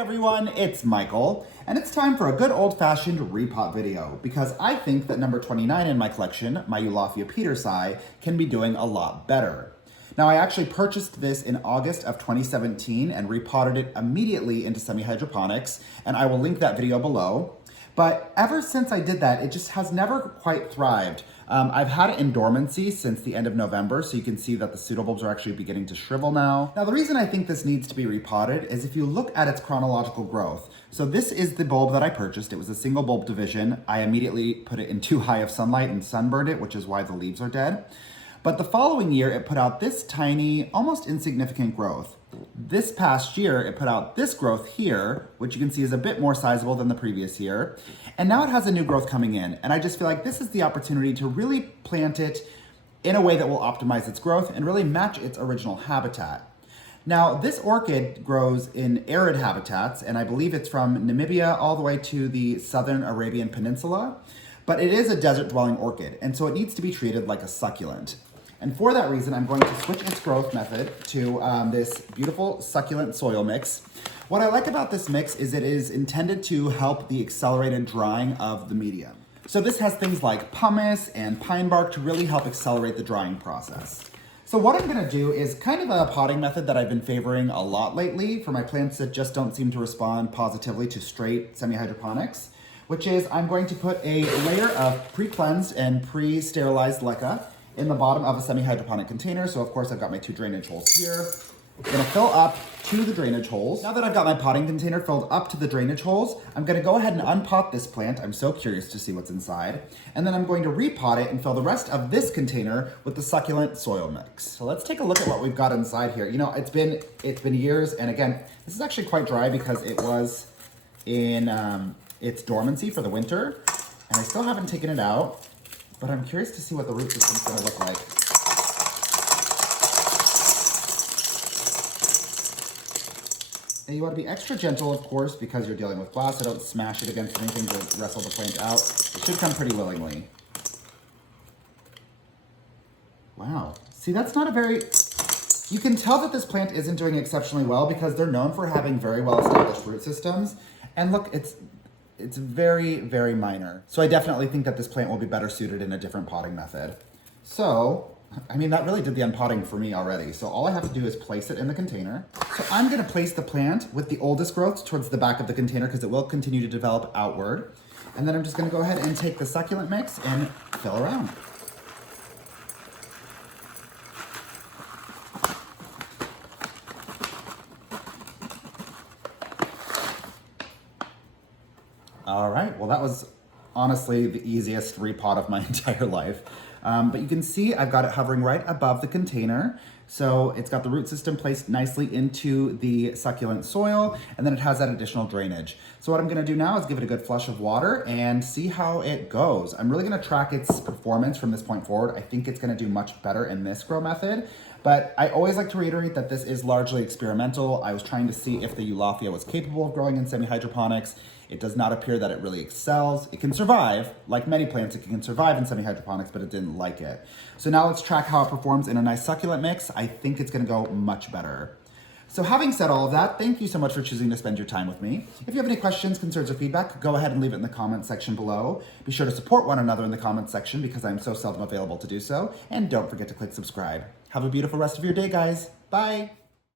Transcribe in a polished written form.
everyone, it's Michael, and it's time for a good old-fashioned repot video because I think that number 29 in my collection, my Eulophia Petersii, can be doing a lot better. Now, I actually purchased this in August of 2017 and repotted it immediately into semi-hydroponics, and I will link that video below. But ever since I did that, it just has never quite thrived. I've had it in dormancy since the end of November, so you can see that the pseudobulbs are actually beginning to shrivel now. Now, the reason I think this needs to be repotted is if you look at its chronological growth. So this is the bulb that I purchased. It was a single bulb division. I immediately put it in too high of sunlight and sunburned it, which is why the leaves are dead. But the following year, it put out this tiny, almost insignificant growth. This past year, it put out this growth here, which you can see is a bit more sizable than the previous year. And now it has a new growth coming in. And I just feel like this is the opportunity to really plant it in a way that will optimize its growth and really match its original habitat. Now, this orchid grows in arid habitats, and I believe it's from Namibia all the way to the southern Arabian Peninsula. But it is a desert-dwelling orchid, and so it needs to be treated like a succulent. And for that reason, I'm going to switch its growth method to this beautiful succulent soil mix. What I like about this mix is it is intended to help the accelerated drying of the medium. So this has things like pumice and pine bark to really help accelerate the drying process. So what I'm gonna do is kind of a potting method that I've been favoring a lot lately for my plants that just don't seem to respond positively to straight semi-hydroponics, which is I'm going to put a layer of pre-cleansed and pre-sterilized leca in the bottom of a semi-hydroponic container. So of course I've got my 2 drainage holes here. I'm gonna fill up to the drainage holes. Now that I've got my potting container filled up to the drainage holes, I'm gonna go ahead and unpot this plant. I'm so curious to see what's inside. And then I'm going to repot it and fill the rest of this container with the succulent soil mix. So let's take a look at what we've got inside here. You know, it's been years, and again, this is actually quite dry because it was in its dormancy for the winter, and I still haven't taken it out. But I'm curious to see what the root system's gonna look like. And you wanna be extra gentle, of course, because you're dealing with glass, so don't smash it against anything to wrestle the plant out. It should come pretty willingly. Wow, see, that's not a very, you can tell that this plant isn't doing exceptionally well because they're known for having very well-established root systems. And look, it's very, very minor. So I definitely think that this plant will be better suited in a different potting method. So, I mean, that really did the unpotting for me already. So all I have to do is place it in the container. So I'm gonna place the plant with the oldest growth towards the back of the container because it will continue to develop outward. And then I'm just gonna go ahead and take the succulent mix and fill around. All right, well that was honestly the easiest repot of my entire life. But you can see I've got it hovering right above the container. So it's got the root system placed nicely into the succulent soil, and then it has that additional drainage. So what I'm gonna do now is give it a good flush of water and see how it goes. I'm really gonna track its performance from this point forward. I think it's gonna do much better in this grow method. But I always like to reiterate that this is largely experimental. I was trying to see if the Eulophia was capable of growing in semi-hydroponics. It does not appear that it really excels. It can survive, like many plants, it can survive in semi-hydroponics, but it didn't like it. So now let's track how it performs in a nice succulent mix. I think it's gonna go much better. So having said all of that, thank you so much for choosing to spend your time with me. If you have any questions, concerns, or feedback, go ahead and leave it in the comments section below. Be sure to support one another in the comments section because I'm so seldom available to do so. And don't forget to click subscribe. Have a beautiful rest of your day, guys. Bye.